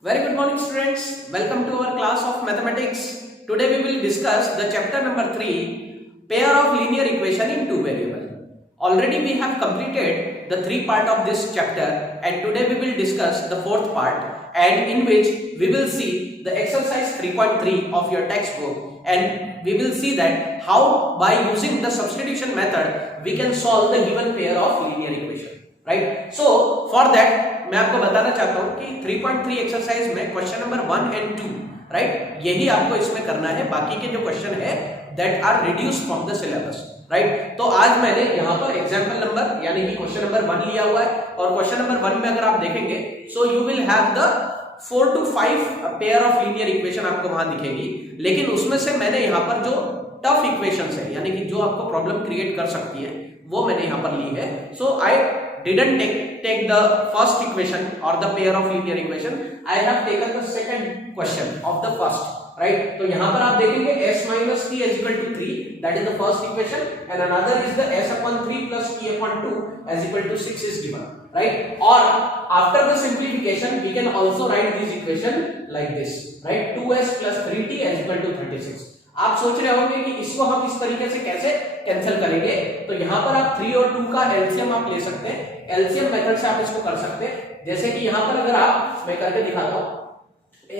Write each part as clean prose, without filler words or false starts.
Very good morning students, welcome to our class of mathematics. Today we will discuss the chapter number 3, pair of linear equation in two variable. Already we have completed the 3 part of this chapter and today we will discuss the 4th part, and in which we will see the exercise 3.3 of your textbook, and we will see that how by using the substitution method we can solve the given pair of linear equation, right? So for that मैं आपको बताना चाहता हूं कि 3.3 exercise में question number 1 and 2, right, यही आपको इसमें करना है। बाकी के जो क्वेश्चन है that are reduce from the syllabus, right. तो आज मैंने यहाँ पर एग्जांपल नंबर यानी कि क्वेश्चन नंबर 1 लिया हुआ है, और क्वेश्चन नंबर 1 में अगर आप देखेंगे so you will have the 4 to 5 pair of linear equation आपको वहां दिखेगी, लेकिन उसमें से मैंने यहाँ पर जो टफ इक्वेशंस है यानी कि जो आपको प्रॉब्लम क्रिएट कर सकती है वो मैंने यहाँ पर ली है। सो आई didn't take the first equation or the pair of linear equation. I have taken the second question of the first, right? तो यहाँ पर आप देखेंगे s minus t is equal to 3, that is the first equation, and another is the s upon 3 plus t upon 2 as equal to 6 is given, right? Or after the simplification we can also write this equation like this, right? 2s plus 3t as equal to 36. आप सोच रहे होंगे कि इसको हम इस तरीके से कैसे कैंसिल करेंगे, तो यहाँ पर आप 3 और 2 का एलसीएम आप ले सकते हैं। एलसीएम मेथड से आप इसको कर सकते हैं, जैसे कि यहाँ पर अगर आप, मैं करके दिखाता हूँ,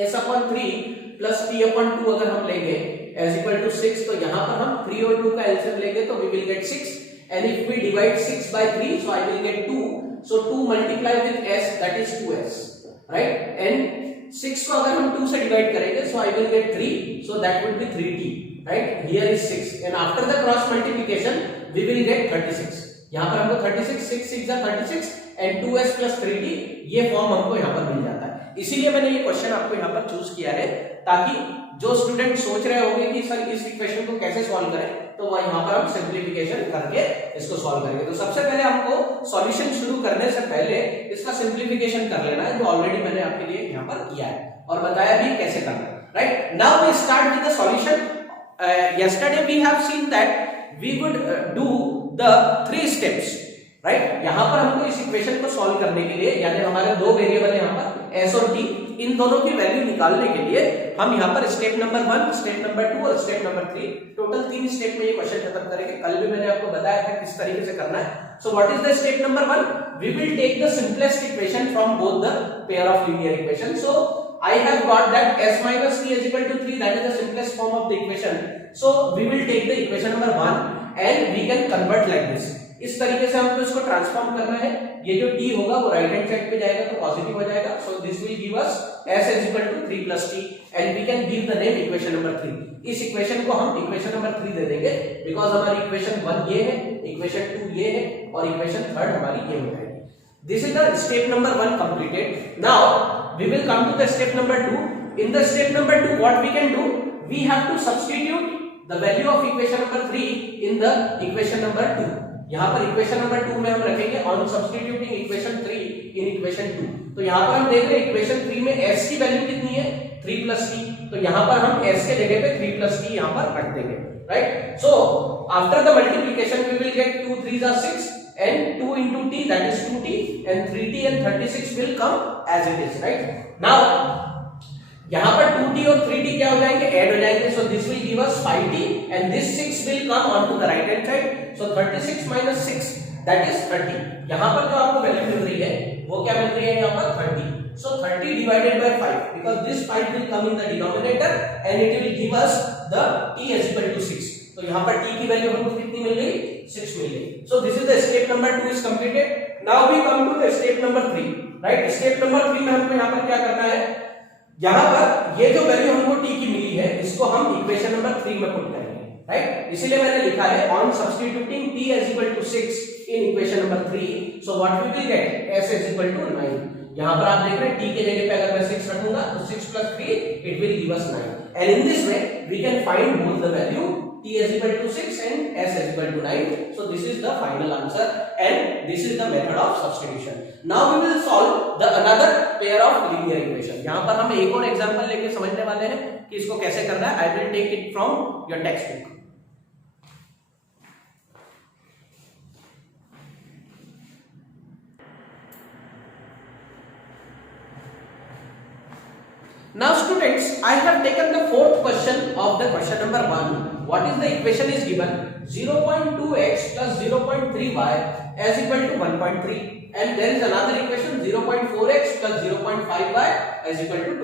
s upon 3 plus t upon 2 अगर हम लेंगे as equal to 6, तो यहाँ पर हम 3 और 2 का एलसीएम लेंगे तो we will get 6, and if we divide 6 by 3 so I will get 2, so 2 multiply with s, that is 2s, right? And 6 को अगर हम 2 से डिवाइड करेंगे so I will get 3, so that would be 3t, right? Here is 6, and after the cross multiplication we will get 36. यहाँ पर हमको 36, 6 6 are 36 and 2s plus 3t, ये form हमको यहाँ पर मिल जाता है। इसीलिए मैंने ये क्वेश्चन आपको यहाँ पर चूज किया है, ताकि जो स्टूडेंट सोच रहे होंगे कि सर इस इक्वेशन को कैसे सॉल्व करें, तो वह यहाँ पर हम सिंप्लीफिकेशन करके इसको सॉल्व करेंगे। तो सबसे पहले हमको सॉल्यूशन शुरू करने से पहले इसका सिंप्लीफिकेशन कर लेना है, जो ऑलरेडी मैंने आपके लिए यहाँ पर किया है और बताया भी कैसे करना है, right. Now we start with the solution. yesterday we have seen that we would do the 3 steps, right. यहाँ पर हमको इस इक्वेशन को सॉल्व करने के लिए, यानी हमारे दो वेरिएबल है यहाँ पर s और t, इन दोनों की वैल्यू निकालने के लिए हम यहाँ पर स्टेप नंबर 1, स्टेप नंबर 2 और स्टेप नंबर 3, टोटल 3 स्टेप में ये क्वेश्चन खत्म करेंगे। कल भी मैंने आपको बताया था किस तरीके से करना है। So what is the step number 1? We will take the simplest equation from both the pair of linear equation. So I have got that s minus t is equal to 3, that is the simplest form of the equation. So we will take the equation number 1 and we can convert like this. इस तरीके से हमको इसको transform करना है। ये जो t होगा वो राइट हैंड साइड पे जाएगा तो पॉजिटिव हो जाएगा। So this will give us s is equal to 3 plus t and we can give the name equation number 3. इस इक्वेशन को हम इक्वेशन नंबर 3 दे देंगे, बिकॉज हमारी इक्वेशन 1 ये है, इक्वेशन 2 ये है और इक्वेशन 3 हमारी ये हो जाएगी। This is the step number 1 completed. Now we will come to the step number 2. In the step number 2, what we can do? We have to substitute the value of equation number 3 in the equation number 2. यहाँ पर equation number 2 में हम रखेंगे on substituting equation 3 in equation 2. तो यहाँ पर हम देख रहे हैं equation 3 में s की वैल्यू कितनी है? 3 plus t. तो यहाँ पर हम s के जगह पे 3 plus t यहाँ पर रख देंगे, right? So after the multiplication we will get 2 3s are 6. And 2 into t, that is 2t, and 3t and 36 will come as it is, right? Now यहाँ पर 2t और 3t क्या हो जाएंगे? ऐड हो जाएंगे, so this will give us 5t and this 6 will come onto the right hand side, so 36 minus 6, that is 30. यहाँ पर जो आपको वैल्यू मिल रही है वो क्या मिल रही है यहाँ पर? 30. So 30 divided by 5, because this 5 will come in the denominator and it will give us the t is equal to 6. तो यहाँ पर t की वैल्यू हमको कितनी मिल गई? 6 मिल गई। So this is the step number 2 is completed. Now we come to the step number 3, right? Step number 3 में हमको यहाँ पर क्या करना है? यहाँ पर ये जो वैल्यू हमको t की मिली है इसको हम इक्वेशन नंबर 3 में पुट करेंगे, राइट? इसीलिए मैंने लिखा है on substituting t is equal to 6 in equation number 3, so what we will get? s is equal to 9. यहाँ पर आप देख रहे हैं t के जगह पे अगर मैं 6 रखूंगा तो 6 plus 3 it will give us 9, and in this way we can find both the value t is equal to 6 and s is equal to 9. So this is the final answer and this is the method of substitution. Now we will solve the another pair of linear equation. यहाँ पर हम एक और example लेके समझने वाले हैं कि इसको कैसे करना है। I will take it from your textbook. Now students, I have taken the fourth question of the question number 1. What is the equation is given? 0.2x plus 0.3y is equal to 1.3, and there is another equation 0.4x plus 0.5y is equal to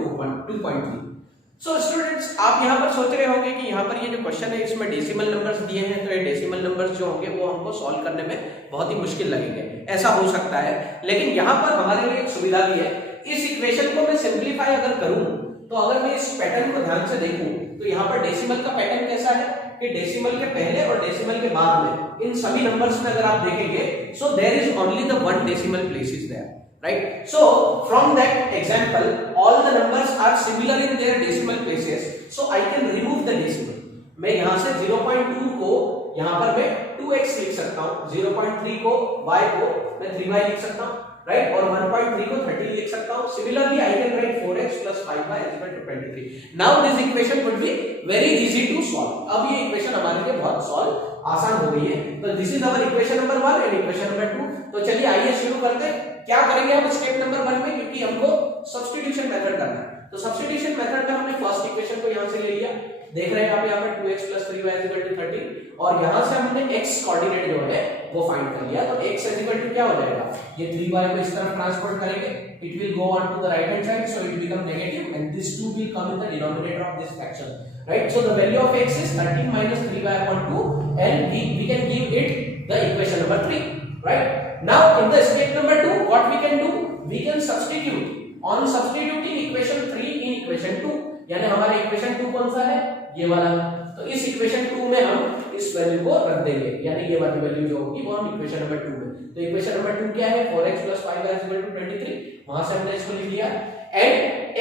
2.3. So students, आप यहाँ पर सोच रहे होंगे कि यहाँ पर ये जो क्वेश्चन है इसमें डेसिमल नंबर्स दिए हैं, तो ये डेसिमल नंबर्स जो होंगे वो हमको सॉल्व करने में बहुत ही मुश्किल लगेंगे। ऐसा हो सकता है, लेकिन यहाँ पर हमारे लिए एक सुविधा भी है। इस इक्वेशन को मैं सिंप्लीफाई अगर करूँ तो अगर मैं इस पैटर्न को ध्यान से देखूं तो यहाँ पर डेसिमल का पैटर्न कैसा है कि डेसिमल के पहले और डेसिमल के बाद में इन सभी नंबर्स में अगर आप देखेंगे, so there is only the one decimal place is there, right. So from that example all the numbers are similar in their decimal places, so I can remove the decimal. मैं यहाँ से 0.2 को यहाँ पर मैं 2x लिख सकता हूँ, 0.3 को y को मैं 3y लिख सकता हूँ, राइट, और 1.3 को 13 लिख सकता हूं। Similarly I can write 4x plus 5y is equal to 23. Now this equation would be very easy to solve. अब ये इक्वेशन हमारे लिए बहुत सॉल्व आसान हो गई है। तो this is our equation number 1 and equation number 2। तो चलिए आइए शुरू करते हैं। क्या करेंगे हम स्टेप नंबर 1 में, क्योंकि हमको सब्स्टिट्यूशन मेथड करना है। तो सब्स्टिट्यूशन मेथड में हमने फर्स्ट इक्वेशन को यहां से ले लिया, देख रहे हैं आप यहाँ पर 2x plus 3y is equal to 13, और यहाँ से हमने x कोऑर्डिनेट जो है वो फाइंड कर लिया। तो x is equal to क्या हो जाएगा, ये 3y को इस तरफ ट्रांसपोर्ट करेंगे, it will go on to the right hand side, so it become negative and this 2 will come in the denominator of this fraction, right? So the value of x is 13 minus 3y upon 2 and we can give it the equation number 3, right? Now in the step number 2 what we can do, we can substitute, on substituting equation 3 in equation 2, यानी हमारे equation 2 कौन सा है, ये वाला। तो इस equation 2 में हम इस वैल्यू को रख देंगे, यानी ये वाली वैल्यू जो होगी वो हम इक्वेशन नंबर 2 में। तो इक्वेशन नंबर 2 क्या है, 4x plus 5y is equal to 23, वहां से हमने इसको लिख लिया। एंड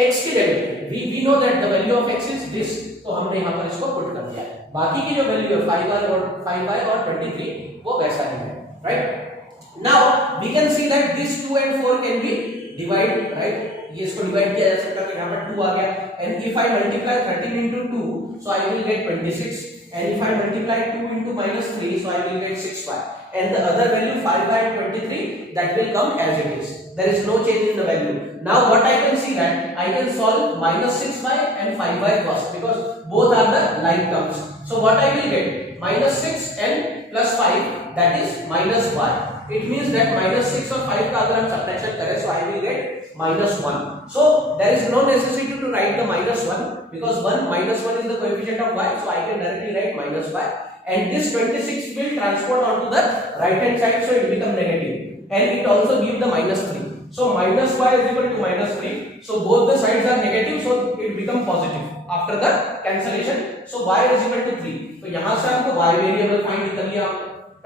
x की value we know that the value of x is this, तो हमने यहां पर इसको पुट कर दिया। बाकी की जो वैल्यू है 5y और 23 वो वैसा ही है, right. Now we can see that this 2 and 4 can be divide, right, ये इसको डिवाइड किया जा सकता है। तो यहाँ पर 2 आ गया, and if I multiply 13 into 2, so I will get 26, and if I multiply 2 into minus 3, so I will get 6y, and the other value 5y and 23 that will come as it is. There is no change in the value. Now what I can see that I can solve minus 6y and 5y first, because both are the like terms. So what I will get, minus 6 and plus 5, that is minus y. It means that minus 6 और 5 का अगर हम subtraction करें, so I will get minus 1. So there is no necessity to write the minus 1, because minus 1 is the coefficient of y, so I can directly write minus y, and this 26 will transport onto the right hand side, so it become negative, and it also give the minus 3. So minus y is equal to minus 3, so both the sides are negative, so it become positive after the cancellation. So y is equal to 3. तो यहाँ से हमको y variable find कर लिया,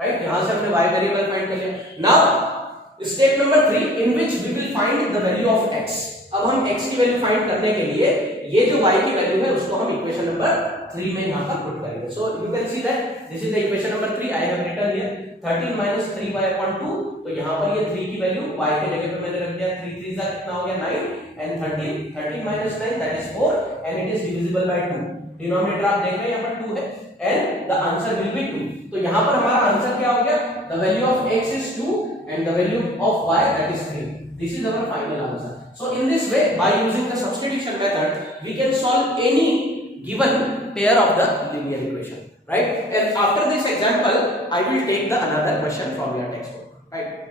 right, यहाँ से हमने y variable find कर लिया। Now step number 3 in which we will find the value of x. अब हम x की वैल्यू फाइंड करने के लिए ये जो y की वैल्यू है उसको हम इक्वेशन नंबर 3 में यहाँ पर पुट करेंगे। So you can see that this is the equation number 3 I have written here 13 minus 3y upon 2। तो यहाँ पर ये 3 की वैल्यू y के जगह पे मैंने रख दिया, 3 3 का कितना हो गया 9, and 13 minus 9 that is 4, and it is divisible by 2। Denominator आप देख रहे हैं यहाँ पर 2 है, and the answer will be 2। तो यहाँ पर हमारा आंसर क्या हो गया, the value of x is 2 and the value of y that is 3। This is our final answer. So in this way, by using the substitution method, we can solve any given pair of the linear equation, right? And after this example, I will take the another question from your textbook, right?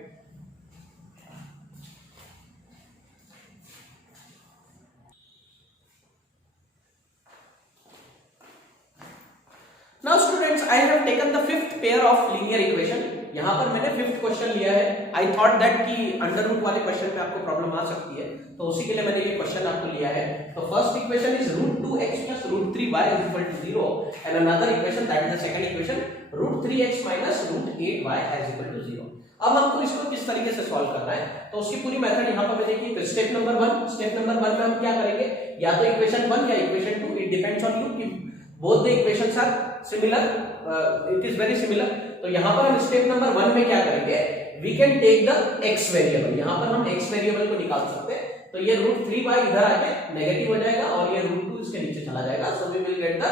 Now students, I have taken the fifth pair of linear equation. यहाँ पर मैंने fifth question लिया है। I thought that कि under root वाले question में आपको problem आ सकती है, तो उसी के लिए मैंने ये क्वेश्चन आपको लिया है। तो first equation is √2x plus √3y is equal to 0, and another equation that is the second equation √3x minus √8y is equal to 0। अब हमको इसको किस तरीके से सॉल्व करना है, तो उसकी पूरी मेथड यहाँ पर देखिए। तो स्टेप नंबर 1 में हम क्या करेंगे, या तो इक्वेशन 1 या equation 2, it depends on you कि both the equations are similar, it is very similar. तो यहाँ पर हम स्टेप नंबर 1 में क्या करेंगे, we can take the x variable. यहाँ पर हम x वेरिएबल को निकाल सकते हैं। तो ये √3y इधर आके नेगेटिव हो जाएगा और ये √2 इसके नीचे चला जाएगा। So we will get the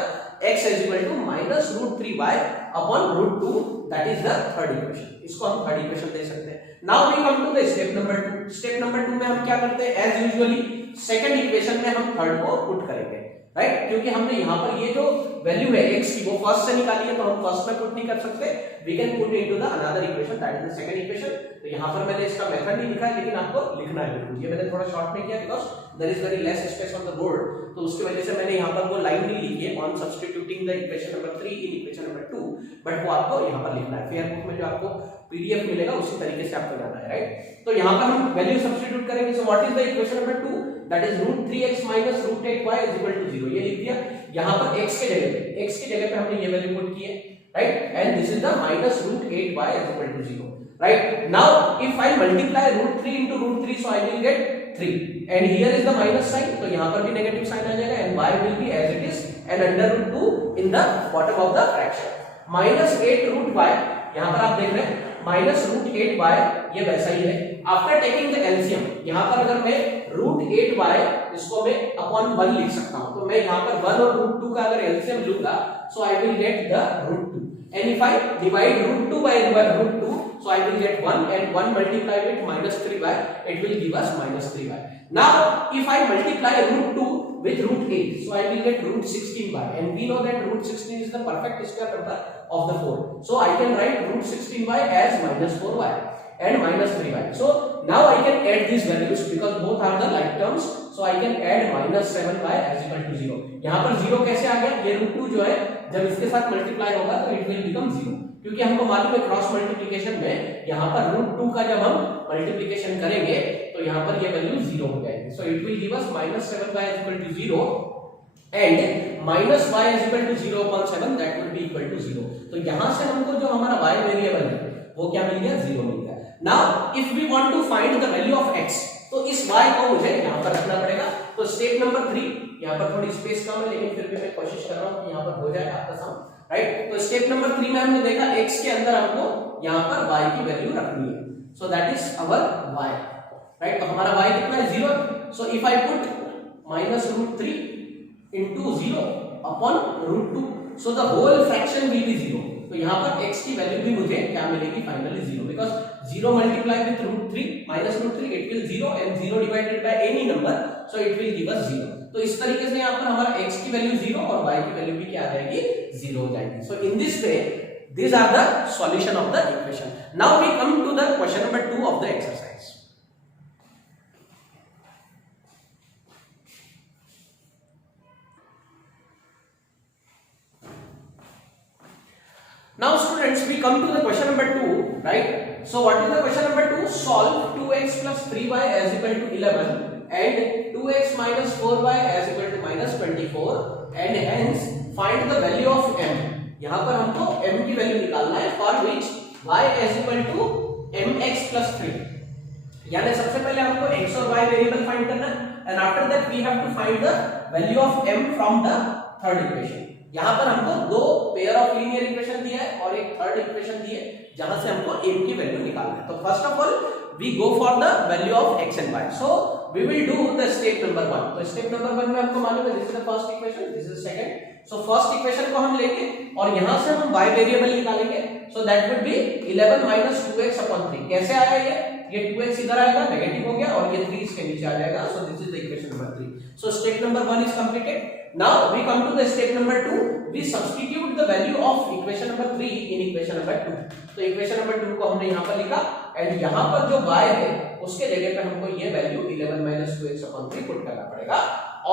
x is equal to minus √3y upon √2, that is the third equation। इसको हम थर्ड इक्वेशन दे सकते हैं। Now we come to the step number 2। Step number number 2 में हम क्या करते हैं, एज यूजुअली सेकंड इक्वेशन में हम थर्ड को पुट करेंगे, राइट, क्योंकि हमने यहाँ पर ये जो वैल्यू है x की वो फर्स्ट से निकाली है, तो हम फर्स्ट में पुट नहीं कर सकते, we can put into the another equation that is the second equation. तो यहाँ पर मैंने इसका मेथड नहीं लिखा है, लेकिन आपको लिखना है बिल्कुल, ये मैंने थोड़ा शॉर्ट में किया because there is very less space on the board, तो उसकी वजह से मैंने यहाँ पर वो लाइन नहीं लिखी है on substituting the equation number 3 in equation number 2, but वो आपको यहाँ पर लिखना है, फेयर बुक में जो आपको पीडीएफ मिलेगा उसी तरीके से आपको जाना है, राइट। तो यहाँ पर हम वैल्यू सब्स्टिट्यूट करेंगे, सो what is the equation number 2, that is √3x - √8y = 0, ये लिख दिया। यहाँ पर x के जगह पे हमने ये वैल्यू पुट की है, right, and this is the -√8y = 0, right. Now if I multiply √3 into √3, so I will get 3, and here is the minus sign, तो यहाँ पर भी नेगेटिव साइन आ जाएगा, and y will be as it is and √2 in the bottom of the fraction, -8√y, यहाँ पर आप देख रहे हैं -√8y, ये वैसा ही है। आफ्टर टेकिंग द एलसीएम, यहाँ पर अगर मैं √8y इसको मैं अपॉन 1 लिख सकता हूँ, तो मैं यहाँ पर 1 और √2 का अगर एलसीएम लूंगा, so I will get the √2, and if I divide √2 by √2, so I will get 1, and 1 multiplied with -3y, it will give us -3y. Now if I multiply √2 with √8, so I will get √16y, and we know that √16 is the perfect square number of the 4, so I can write √16y as -4y and -3y. So now I can add these values because both are the like terms, so I can add -7y as equal to 0. यहाँ पर 0 कैसे आ गया, ये √2 जो है जब इसके साथ मल्टीप्लाई होगा तो इट विल बिकम 0, क्योंकि हमको मालूम है क्रॉस मल्टीप्लिकेशन में यहाँ पर √2 का जब हम मल्टीप्लिकेशन करेंगे तो यहाँ पर ये वैल्यू 0 हो जाएगी, so it will give us -7y = 0 and -y = 0/7, that will be equal to 0। तो यहाँ से हमको जो हमारा y वेरिएबल है वो क्या मिल गया, 0 मिल गया। Now if we want to find the value of x, तो इस y को मुझे यहाँ पर रखना पड़ेगा। तो स्टेप नंबर 3, यहाँ पर थोड़ी स्पेस कम है लेकिन फिर भी मैं कोशिश कर रहा हूँ कि यहाँ पर हो जाए आपका सम, राइट। तो स्टेप नंबर 3 में हमने देखा x के अंदर हमको यहाँ पर y की वैल्यू रखनी है, so that is our y, right. तो हमारा y कितना है, 0, so if I put -√3 into 0 upon √2, so the whole fraction will be 0, तो यहाँ पर x की वैल्यू भी मुझे क्या मिलेगी, finally 0, because 0 multiplied with √3 -√3 it will 0, and 0 divided by any number, so it will give us 0। तो इस तरीके से यहाँ पर हमारा x की वैल्यू 0 और y की वैल्यू भी क्या आ जाएगी, 0 हो जाएगी। So in this way these are the solution of the equation। now we come to the question number 2 of the exercise। Now students, we come to the question number 2, right? So what is the question number 2? Solve 2x plus 3y as equal to 11 and 2x minus 4y as equal to -24, and hence find the value of m। यहाँ पर हमको m की value निकालना है for which y as equal to mx plus 3, यानी सबसे पहले हमको x और y वेरिएबल फाइंड करना है, and after that we have to find the value of m from the third equation। यहाँ पर हमको दो पेयर ऑफ लीनियर इक्वेशन दिया है और एक थर्ड इक्वेशन दी है जहां से हमको m की वैल्यू निकालना है। तो first of all we go for the value of x and y, so we will do the step number 1। तो स्टेप नंबर 1 में हमको मालूम है this is the first equation, this is second, so first equation को हम लेंगे और यहां से हम y वेरिएबल निकालेंगे, so that would be 11 - 2x/3। कैसे आया ये 2x इधर आएगा, नेगेटिव हो गया, और ये 3 इसके नीचे आ जाएगा, so this is the equation number 3। So step number 1 is completed. Now we come to the step number 2, we substitute the value of equation number 3 in equation number 2। तो equation number 2 को हमने यहाँ पर लिखा, एंड यहाँ पर जो y है उसके जगह पे हमको ये वैल्यू 11 - 2x/3 पुट करना पड़ेगा।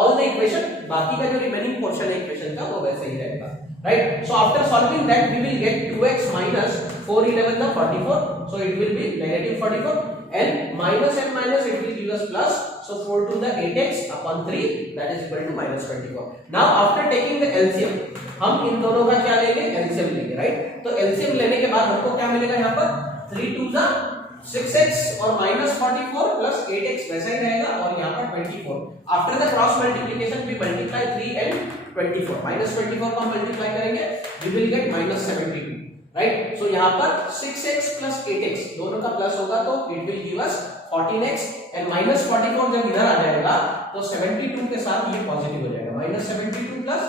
ऑल द इक्वेशन, बाकी का जो रिमेनिंग पोर्शन है इक्वेशन का वो वैसे ही रहेगा, right. So after solving that we will get 2x minus 4 11 44, so it will be -44, and minus and minus it will give us plus, so 4 to the 8x/3 that is equal to -24। now after taking the LCM, हम इन दोनों का क्या लेंगे, LCM लेंगे, right. तो LCM लेने के बाद हमको क्या मिलेगा, यहाँ पर 3 to the 6x और -44 plus 8x वैसा ही रहेगा, और यहाँ पर 24। After the cross multiplication we multiply 3 and 24, -24 को हम मल्टीप्लाई करेंगे, we will get -72, right. So यहाँ पर 6x plus 8x दोनों का प्लस होगा तो it will give us 14x, and -44 जब इधर आ जाएगा तो 72 के साथ ये पॉजिटिव हो जाएगा, -72 plus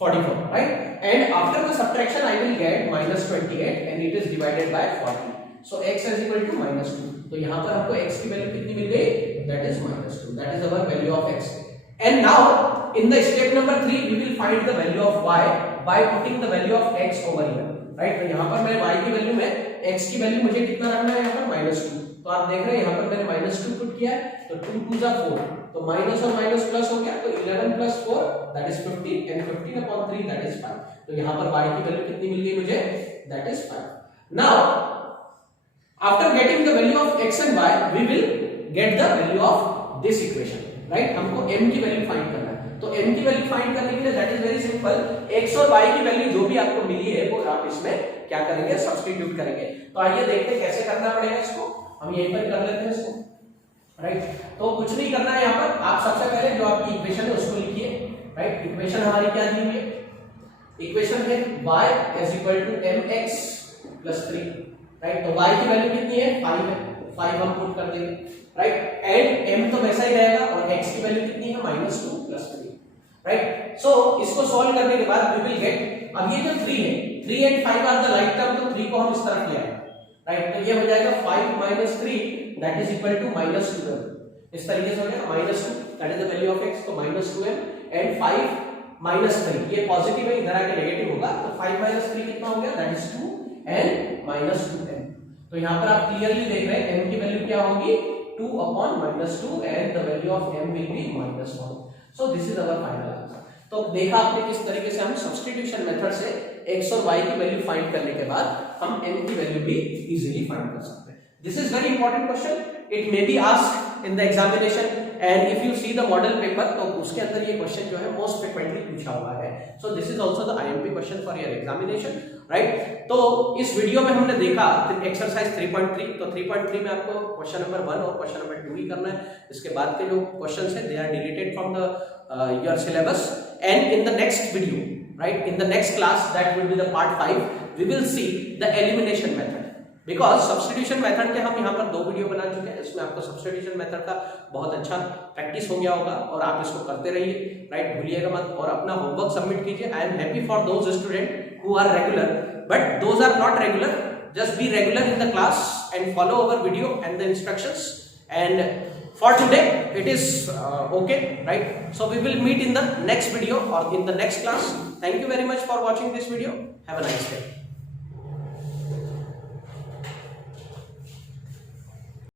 44, right? And after the subtraction I will get -28 and it is divided by 40, so x is equal to -2। तो यहाँ पर हमको x की वैल्यू कितनी मिल गई, that is -2, that is our value of x। And now in the step number 3 we will find the value of y by putting the value of x over here, right. तो यहाँ पर मैं y की value में x की value मुझे कितना रखना है, यहाँ पर -2। तो आप देख रहे हैं यहाँ पर मैंने -2 पुट किया है, तो 2 2 जा 4, तो माइनस और माइनस प्लस हो गया, तो 11 plus 4 that is 15 and 15 upon 3 that is 5। तो यहाँ पर y की वैल्यू कितनी मिल गई मुझे, that is 5। Now after getting the value of x and y we will get the value of this equation, right. हमको m की वैल्यू फाइंड करना है, तो m की वैल्यू फाइंड करने के लिए that is very simple, x और y की वैल्यू जो भी आपको मिली है वो आप इसमें क्या करेंगे, सब्स्टिट्यूट करेंगे। तो आइए देखते हैं कैसे करना पड़ेगा इसको, हम यहीं पर कर लेते हैं इसको, राइट। तो कुछ नहीं करना है, यहाँ पर आप सबसे पहले जो आपकी इक्वेशन है उसको लिखिए, राइट। इक्वेशन हमारी क्या दी हुई है, इक्वेशन है y is equal to mx plus 3, right. तो y की वैल्यू कितनी है, 5 है, 5 हम पुट कर देंगे, राइट। एंड m तो वैसा ही रहेगा और x की वैल्यू कितनी है, -2 प्लस 3, राइट। सो इसको सॉल्व करने के बाद वी विल गेट, अब ये जो 3 है, 3 and 5 are the like term, तो 3 को हम इस तरफ ले आएंगे, राइट। तो ये हो जाएगा 5 minus 3 that is equal to -2m, इस तरीके से हो जाएगा, -2 that is the value of x, तो -2m एंड 5 minus 3, ये पॉजिटिव है, इधर आके नेगेटिव होगा, तो 5 minus 3 कितना हो गया, दैट इज 2 एंड -2m। तो यहाँ पर आप क्लियरली देख रहे हैं m की वैल्यू क्या होगी, 2 upon -2 and the value of m will be -1। So this is our final answer. तो देखा आपने किस तरीके से हम सब्स्टिट्यूशन मेथड से x और y की वैल्यू फाइंड करने के बाद हम m की वैल्यू भी इजीली फाइंड कर सकते हैं। This is very important question, it may be asked in the examination and if you see the model paper, तो उसके अंदर ये क्वेश्चन जो है मोस्ट फ्रीक्वेंटली पूछा हुआ है। So this is also the IMP question for your examination, right. तो इस वीडियो में हमने देखा एक्सरसाइज 3.3, तो 3.3 में आपको क्वेश्चन नंबर 1 और क्वेश्चन नंबर 2 ही करना है। इसके बाद के जो क्वेश्चंस है they are deleted from the your syllabus, and in the next video, right, in the next class that will be the part 5, we will see the elimination method, because substitution method के हम यहाँ पर 2 video बना चुके हैं, इसमें आपको substitution method का बहुत अच्छा प्रैक्टिस हो गया होगा और आप इसको करते रहिए, राइट, भूलिएगा मत और अपना होमवर्क सबमिट कीजिए। I am happy for those student who are regular, but those are not regular, just be regular in the class and follow our video and the instructions, and for today it is okay, right? So we will meet in the next video or in the next class. Thank you very much for watching this video. Have a nice day.